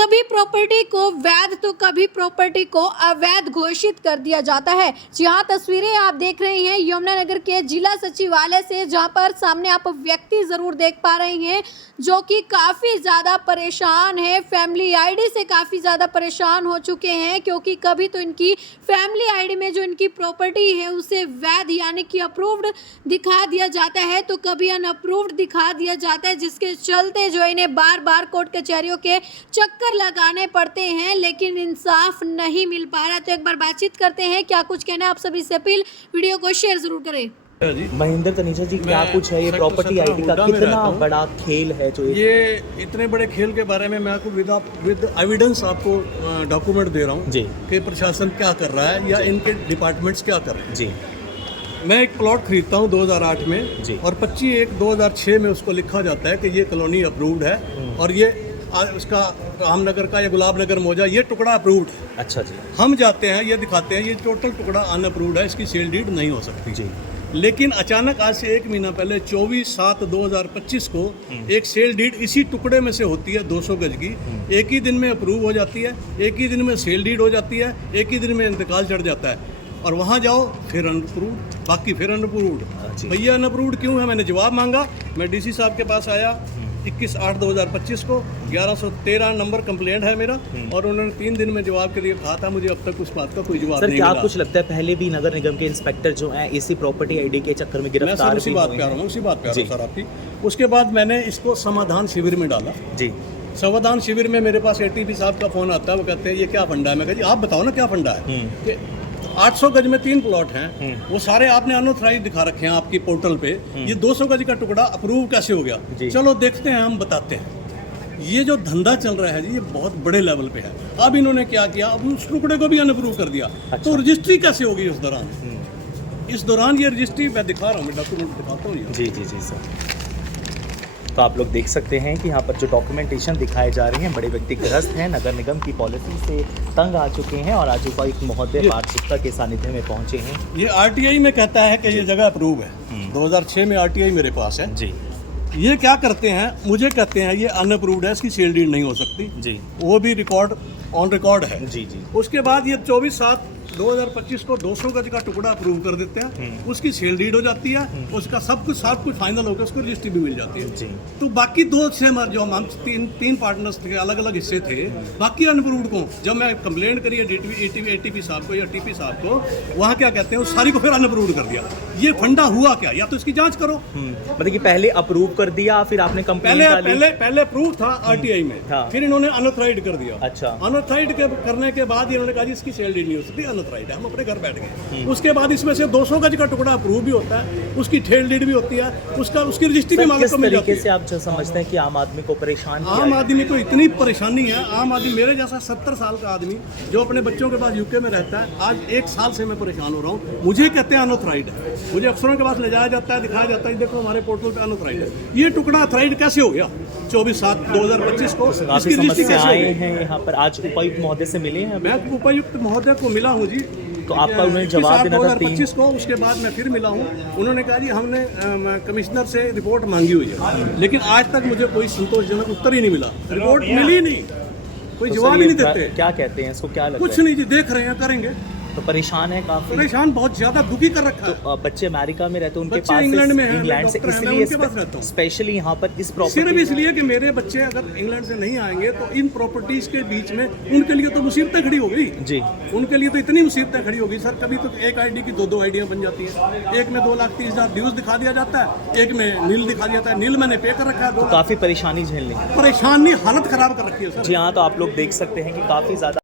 कभी प्रॉपर्टी को वैध तो कभी प्रॉपर्टी को अवैध घोषित कर दिया जाता है। जी हाँ, तस्वीरें आप देख रहे हैं यमुनानगर के जिला सचिवालय से, जहां पर सामने आप व्यक्ति जरूर देख पा रहे हैं जो कि काफ़ी ज़्यादा परेशान है। फैमिली आईडी से काफ़ी ज़्यादा परेशान हो चुके हैं, क्योंकि कभी तो इनकी फैमिली आईडी में जो इनकी प्रॉपर्टी है उसे वैध यानी कि अप्रूव्ड दिखा दिया जाता है, तो कभी अनअप्रूव्ड दिखा दिया जाता है, जिसके चलते जो इन्हें बार बार कोर्ट कचहरियों के चक्कर लगाने पड़ते हैं, लेकिन इंसाफ नहीं मिल पा रहा। तो एक बार बातचीत करते हैं, क्या कुछ कहना है आप सभी से अपील, वीडियो को शेयर जरूर करें। महेंद्र तनीजा जी, क्या कुछ है ये प्रॉपर्टी आईडी का कितना बड़ा खेल है जो ये इतने बड़े खेल के बारे में मैं आपको विद एविडेंस आपको डॉक्यूमेंट दे रहा हूँ जी कि प्रशासन क्या कर रहा है या इनके डिपार्टमेंट्स क्या कर रहे हैं। जी मैं एक प्लॉट खरीदता हूँ 2008 में जी। और 25/1/2006 में उसको लिखा जाता है कि ये कॉलोनी अप्रूव्ड है और ये उसका रामनगर का या गुलाब नगर मौजा ये टुकड़ा अप्रूव्ड है। अच्छा जी। हम जाते हैं, ये दिखाते हैं ये टोटल टुकड़ा अनअप्रूव्ड है, इसकी सेल डीड नहीं हो सकती जी। लेकिन अचानक आज से 1 महीना पहले 24/7/2025 को एक सेल डीड इसी टुकड़े में से होती है 200 गज की, एक ही दिन में अप्रूव हो जाती है, एक ही दिन में सेल डीड हो जाती है, एक ही दिन में इंतकाल चढ़ जाता है और वहाँ जाओ फिर अनअप्रूव्ड, बाकी फिर अनअप्रूव्ड। भैया अनअप्रूव्ड क्यों है? मैंने जवाब मांगा, मैं डीसी साहब के पास आया 21/8/2025 को, 1113 नंबर कंप्लेंट है मेरा और उन्होंने 3 दिन में जवाब के लिए कहा था। मुझे अब तक उस बात का कोई जवाब नहीं मिला। क्या कुछ लगता है पहले भी नगर निगम के इंस्पेक्टर जो हैं इसी प्रॉपर्टी आईडी के चक्कर में गिरफ्तार मैं उसी बात पे आ रहा हूँ, उसी बात पे आ रहा हूँ सर आपकी। उसके बाद मैंने इसको समाधान शिविर में डाला जी। समाधान शिविर में मेरे पास एटीपी साहब का फोन आता है, वो कहते हैं ये क्या फंडा है? मैं कहा जी आप बताओ ना क्या फंडा है। कि 800 गज में 3 प्लॉट हैं, वो सारे आपने अनऑथराइज्ड दिखा रखे हैं आपकी पोर्टल पे, ये 200 गज का टुकड़ा अप्रूव कैसे हो गया? चलो देखते हैं, हम बताते हैं। ये जो धंधा चल रहा है जी ये बहुत बड़े लेवल पे है। अब इन्होंने क्या किया, अब उस टुकड़े को भी अनअप्रूव कर दिया। तो रजिस्ट्री कैसे होगी उस दौरान? इस दौरान ये रजिस्ट्री मैं दिखा रहा हूँ, मैं डॉक्यूमेंट दिखाता हूँ। जी जी जी सर। तो आप लोग देख सकते हैं कि यहाँ पर जो डॉक्यूमेंटेशन दिखाए जा रहे हैं, बड़े व्यक्ति ग्रस्त हैं, नगर निगम की पॉलिसी से तंग आ चुके हैं और आज उपायुक्त महोदय पार्थ गुप्ता के सानिध्य में पहुंचे हैं। ये आरटीआई में कहता है कि ये जगह अप्रूव है, 2006 में आरटीआई मेरे पास है जी। ये क्या करते हैं, मुझे कहते हैं ये अनअप्रूव्ड है, इसकी सेल डीड नहीं हो सकती जी। वो भी रिकॉर्ड ऑन रिकॉर्ड है जी जी। उसके बाद ये 24/7/2025 को 200 गज का टुकड़ा अप्रूव कर देते हैं, उसकी सेल डीड हो जाती है, उसका सब कुछ फाइनल होकर उसको रजिस्ट्री भी मिल जाती है जी। तो बाकी 2 से हमारे जो हम तीन पार्टनर्स थे, अलग अलग हिस्से थे, बाकी अनअप्रूव्ड को जब मैं कंप्लेंट करी एटीपी साहब को या टीपी साहब को, वहाँ क्या कहते हैं उस सारी को फिर अनअप्रूव्ड कर दिया। ये फंडा हुआ क्या? या तो इसकी जांच करो। मतलब कि पहले अप्रूव कर दिया, फिर आपने कंप्लेंट पहले अप्रूव था आरटीआई में, फिर इन्होंने अनऑथराइज्ड कर दिया। अच्छा। अनऑथराइज्ड करने के बाद इन्होंने कहा जी इसकी सेल डीड नहीं हो सकती, अनऑथराइज्ड है, हम अपने घर बैठ गए। उसके बाद इसमें से 200 गज का टुकड़ा अप्रूव भी होता है, उसकी सेल डीड भी होती है, उसकी रजिस्ट्री भी मालिक को मिल जाती है। से आप जो समझते हैं कि आम आदमी को परेशान, आम आदमी को इतनी परेशानी है, आम आदमी मेरे जैसा 70 साल का आदमी जो अपने बच्चों के पास यूके में रहता है, आज 1 साल से मैं परेशान हो रहा हूँ। मुझे कहते हैं अनऑथराइज्ड है, मुझे अफसरों के पास ले जाया जाता है, दिखाया जाता है देखो हमारे पोर्टल पे अनऑथराइज्ड है। ये टुकड़ा ऑथराइज्ड कैसे हो गया 24/7/2025 को? इसकी रजिस्ट्री कैसे हो गई? यहाँ पर आज उपायुक्त महोदय से मिले हैं? मैं उपायुक्त महोदय को मिला हूँ जी, तो आपका उन्हें जवाब देना था 2025 को। उसके बाद मैं फिर मिला हूँ, उन्होंने कहा जी हमने कमिश्नर से रिपोर्ट मांगी हुई है, लेकिन आज तक मुझे कोई संतोषजनक उत्तर ही नहीं मिला, रिपोर्ट मिली नहीं, कोई जवाब ही नहीं देते। क्या कहते हैं इसको, क्या लगता है? कुछ नहीं जी, देख रहे हैं, करेंगे। तो परेशान है काफी, परेशान बहुत ज्यादा दुखी कर रखा है। तो बच्चे अमेरिका में रहते हैं, उनके बच्चे पास इंग्लैंड में हैं, इंग्लैंड से, इसलिए स्पेशली यहाँ पर इस प्रॉपर्टी, सिर्फ इसलिए कि मेरे बच्चे अगर इंग्लैंड से नहीं आएंगे तो इन प्रॉपर्टीज के बीच में उनके लिए तो मुसीबतें खड़ी हो गई जी। उनके लिए तो इतनी मुसीबतें खड़ी हो गई सर, कभी तो एक आईडी की 2 आईडियां बन जाती है, एक में 2,30,000 ड्यूज दिखा दिया जाता है, एक में नील दिखा दिया जाता है, नील मैंने पे कर रखा है। तो काफी परेशानी झेलनी, परेशानी हालत खराब कर रखी है सर। जी हाँ, तो आप लोग देख सकते हैं कि काफी ज्यादा